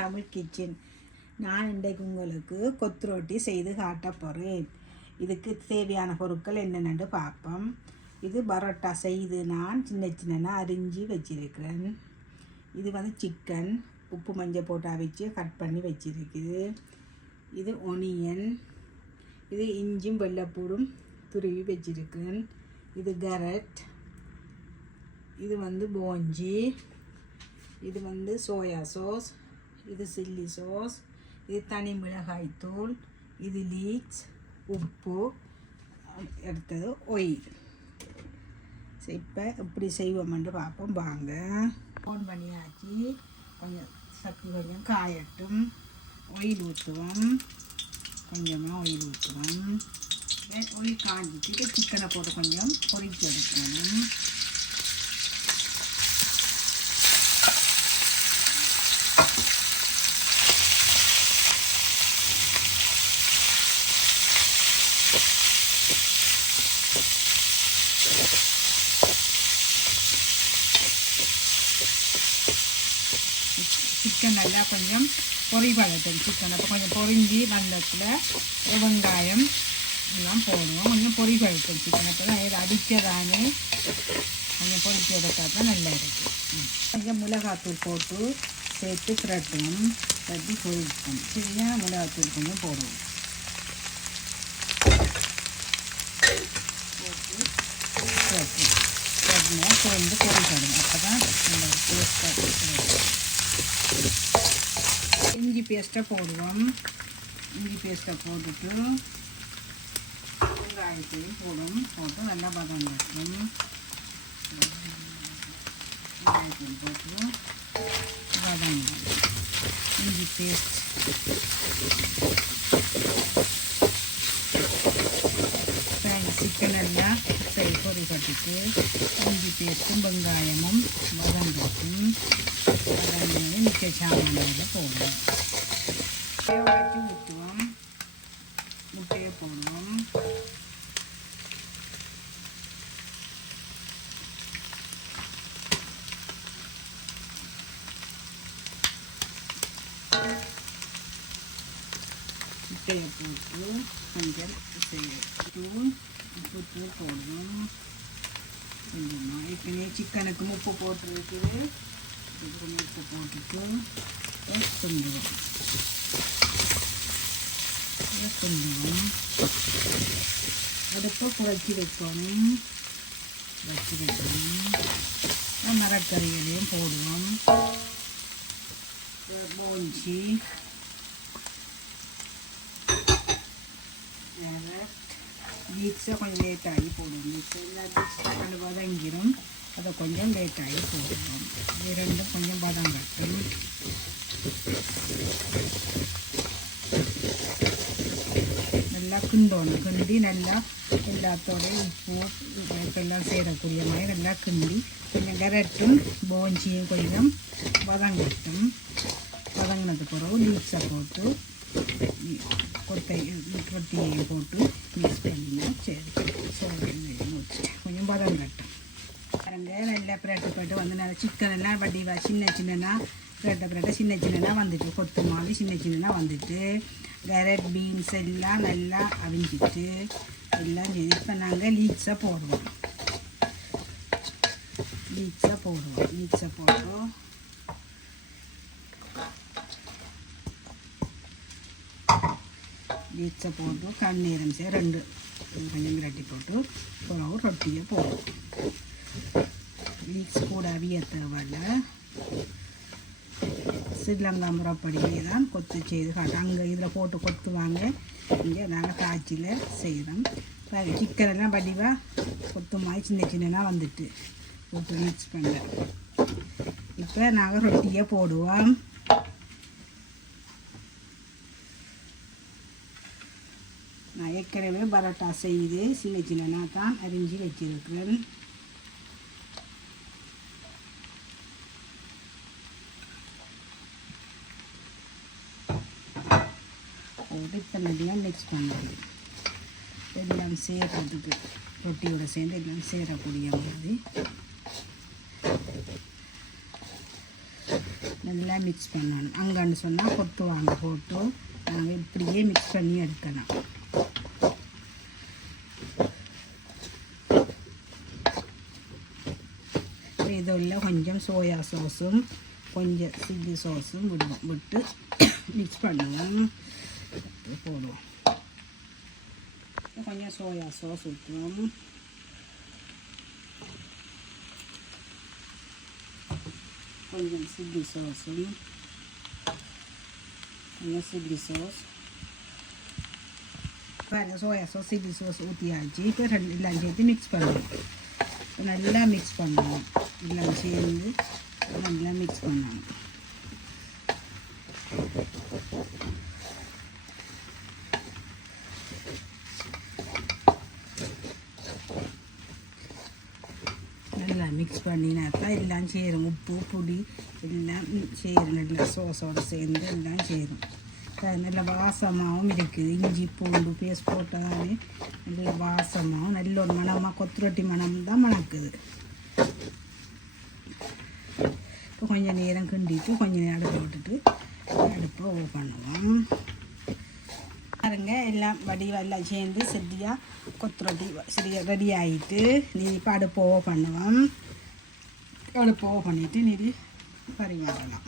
Tamil kitchen நான் இன்றைக்கு உங்களுக்கு கொத்து ரொட்டி செய்து காட்ட போகிறேன் இதுக்கு தேவையான பொருட்கள் என்னென்னு பார்ப்போம். இது பரோட்டா செய்து நான் சின்ன சின்னனா அரிஞ்சு வச்சிருக்கிறேன். இது வந்து சிக்கன் உப்பு மஞ்சள் போட்டு வச்சு கட் பண்ணி வச்சிருக்குது. இது ஒனியன் இது இஞ்சும் வெள்ளைப்பூடும் துருவி வச்சிருக்கேன் இது கேரட் இது வந்து போஞ்சி இது வந்து சோயா சாஸ் இது சில்லி சாஸ் இது தனி மிளகாய் தூள் இது லீக்ஸ் உப்பு அடுத்தது ஒயில் இப்போ இப்படி செய்வோம்னு பார்ப்போம். வாங்க. ஃபோன் பண்ணியாச்சு. கொஞ்சம் சக்கு கொஞ்சம் காயட்டும். ஒயில் ஊற்றுவோம் கொஞ்சமாக ஒயில் ஊற்றுவோம் ஒயில் காஞ்சிட்டு சிக்கனை போட்டு கொஞ்சம் பொறிச்சு எடுக்கணும். சிக்கன் நல்லா கொஞ்சம் பொறி பழட்டும் சிக்கன் அப்போ கொஞ்சம் பொறிஞ்சி வந்தத்தில் வெங்காயம் எல்லாம் போடுவோம் கொஞ்சம் பொறி பழட்டும் சிக்கன். அப்போ தான் இது அடிக்கதானே கொஞ்சம் பொறிச்சு எடுத்தா தான் நல்லா இருக்கும் கொஞ்சம் மிளகாத்தூள் போட்டு சேர்த்து திரட்டணும். தட்டி பொரிக்கணும் சரியா மிளகாத்தூள் கொஞ்சம் போடுவோம் போட்டு பிரட்டணும் பிரட்டினா சேர்ந்து பொரிக்கணும் அப்போ தான் நல்லா டேஸ்ட்டாக இஞ்சி பேஸ்ட்டை போடுவோம் இஞ்சி பேஸ்ட்டை போட்டுட்டு வெங்காயத்தையும் போடும். போட்டு நல்லா பதம் வைக்கணும் வெங்காயத்தையும் போட்டு பதம் இஞ்சி பேஸ்ட். சிக்கன் எல்லாம் சரி பொறி கட்டிட்டு இஞ்சி பேஸ்ட்டும் வெங்காயமும் வதங்கட்டும். வதங்கி மிக்க சாமானில் போடுவோம் முட்டையை உடைச்சி ஊற்றுவோம் முட்டையை போடுவோம் முட்டையை போட்டு கொஞ்சம் தூள் உப்பு தூள் போடுவோம் கொஞ்சமாக ஏற்கனவே சிக்கனுக்கு உப்பு போட்டுருக்குது. இது கொஞ்சம் உப்பு போட்டுட்டு கொண்டுவோம் கொண்டுவோம் அடுப்பை குறைச்சி வைக்கணும் வச்சு வைக்கணும் மரக்கறிகளையும் போடுவோம் போஞ்சி வீக்ஸை கொஞ்சம் லேட்டாகி போடுவோம் வீக்ஸ் எல்லா வீக்ஸ் கொஞ்சம் வதங்கிடும் அதை கொஞ்சம் லேட்டாகி போடுவோம் இது ரெண்டும் கொஞ்சம் பதம் கட்டும் நல்லா கிண்டணும். கிண்டி நல்லா எல்லாத்தோடையும் உப்பு எல்லாம் சேரக்கூடிய மாதிரி நல்லா கிண்டி கொஞ்சம் கரட்டும் போஞ்சியும் கொஞ்சம் வதங்கட்டும் வதங்கினது பிறகு லீக்ஸை போட்டு கொட்டை ரொட்டியையும் போட்டு மிக்ஸ் பண்ணி சரி. சோறையும் ஊற்றிட்டேன் கொஞ்சம் பதம் கட்டும் பாருங்க பிரட்டு பிரட்டு வந்து நல்லா சிக்கன் எல்லாம் வட்டி சின்ன சின்னனா பிரட்ட பிரட்ட சின்ன சின்னனா வந்துட்டு கொத்து மாதிரி சின்ன சின்னனா வந்துட்டு கேரட் பீன்ஸ் எல்லாம் நல்லா அவிஞ்சிட்டு எல்லாம் செய்து இப்போ நாங்கள் லீக்ஸை போடுவோம் லீக்ஸை போடுவோம் லீக்ஸை போட்டோம் பீச்சை போட்டு கண்ணீரம் சே ரெண்டு. கொஞ்சம் விரட்டி போட்டு ஒரு ரொட்டியை போடுவோம் மிக்ஸ் கூட அவிய தேவையில்லை ஸ்ரீலங்கா முறைப்படியே தான் கொத்து செய்து காட்டு. அங்கே இதில் போட்டு கொத்துவாங்க. இங்கே நாங்கள் காய்ச்சியில் செய்கிறோம் பாரு சிக்கனெல்லாம் வடிவாக கொத்து மாதிரி சின்ன சின்னனா வந்துட்டு. போட்டு மிக்ஸ் பண்ண இப்போ நாங்கள் ரொட்டியை போடுவோம். நான் ஏற்கனவே பரோட்டா செய்து சின்ன சின்னனா தான் அரிஞ்சு வச்சிருக்கிறேன். போட்டு இப்போ நல்லா மிக்ஸ் பண்ணணும். எல்லாம் சேர்றதுக்கு ரொட்டியோட சேர்ந்து எல்லாம் சேரக்கூடிய மாதிரி. நல்லா மிக்ஸ் பண்ணணும். அங்கன்னு சொன்னால் கொத்துவாங்க போட்டு நாங்கள் இப்படியே மிக்ஸ் பண்ணி எடுக்கணும் இதில் கொஞ்சம் சோயா சாஸும் கொஞ்சம் சில்லி சாஸும் விடுவோம் விட்டு மிக்ஸ் பண்ணுவோம். போடுவோம் கொஞ்சம் சோயா சாஸ் ஊற்றுவோம் கொஞ்சம் சில்லி சாஸும் கொஞ்சம் சில்லி சாஸ் பாருங்க சோயா சாஸ் சில்லி சாஸ் ஊற்றியாச்சு இப்போ ரெண்டு எல்லாம் சேர்த்து மிக்ஸ் பண்ணுவோம் நல்லா மிக்ஸ் பண்ணணும் எல்லாம் சேர்ந்து நல்லா மிக்ஸ் பண்ணணும் நல்லா மிக்ஸ் பண்ணினா தான் எல்லாம் சேரும் உப்பு புளி எல்லாம் சேரும் நல்லா சோஸோடு சேர்ந்து எல்லாம் சேரும் அது நல்ல வாசமாகவும் இருக்குது இஞ்சி பூண்டு பேஸ்ட் போட்டதாலே நல்ல வாசமாகவும் நல்ல ஒரு மணமாக கொத்துரொட்டி மணம் தான் மணக்குது இப்போ கொஞ்சம் நேரம் கிண்டிட்டு கொஞ்சம் நேரம் அடுப்பை விட்டுட்டு அடுப்பை பண்ணுவோம் பாருங்க. எல்லாம் வடிவெல்லாம் சேர்ந்து செட்டியாக கொத்துரொட்டி சரியாக ரெடி ஆகிட்டு நீ இப்போ அடுப்பை ஓ பண்ணுவோம் அடுப்பை பண்ணிவிட்டு நீ பரிமாறலாம்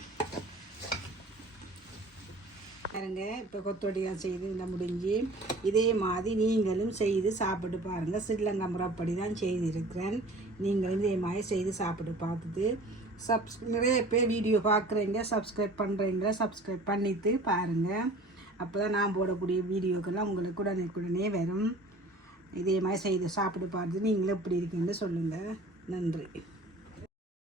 பாருங்க இப்போ கொத்தொடியாக செய்து இந்த முடிஞ்சு இதே மாதிரி நீங்களும் செய்து சாப்பிட்டு பாருங்கள் ஸ்ரீலங்கா முறைப்படி தான் செய்திருக்கிறேன். நீங்களும் இதே மாதிரி செய்து சாப்பிட்டு பார்த்துட்டு சப்ஸ் நிறைய பேர் வீடியோ பார்க்குறீங்க சப்ஸ்கிரைப் பண்ணுறீங்க சப்ஸ்கிரைப் பண்ணிவிட்டு பாருங்கள் அப்போ தான் நான் போடக்கூடிய வீடியோக்கெல்லாம் உங்களுக்கு உடனே வரும். இதே மாதிரி செய்து சாப்பிட்டு பார்த்து நீங்களும் எப்படி இருக்கீங்கன்னு சொல்லுங்கள் நன்றி.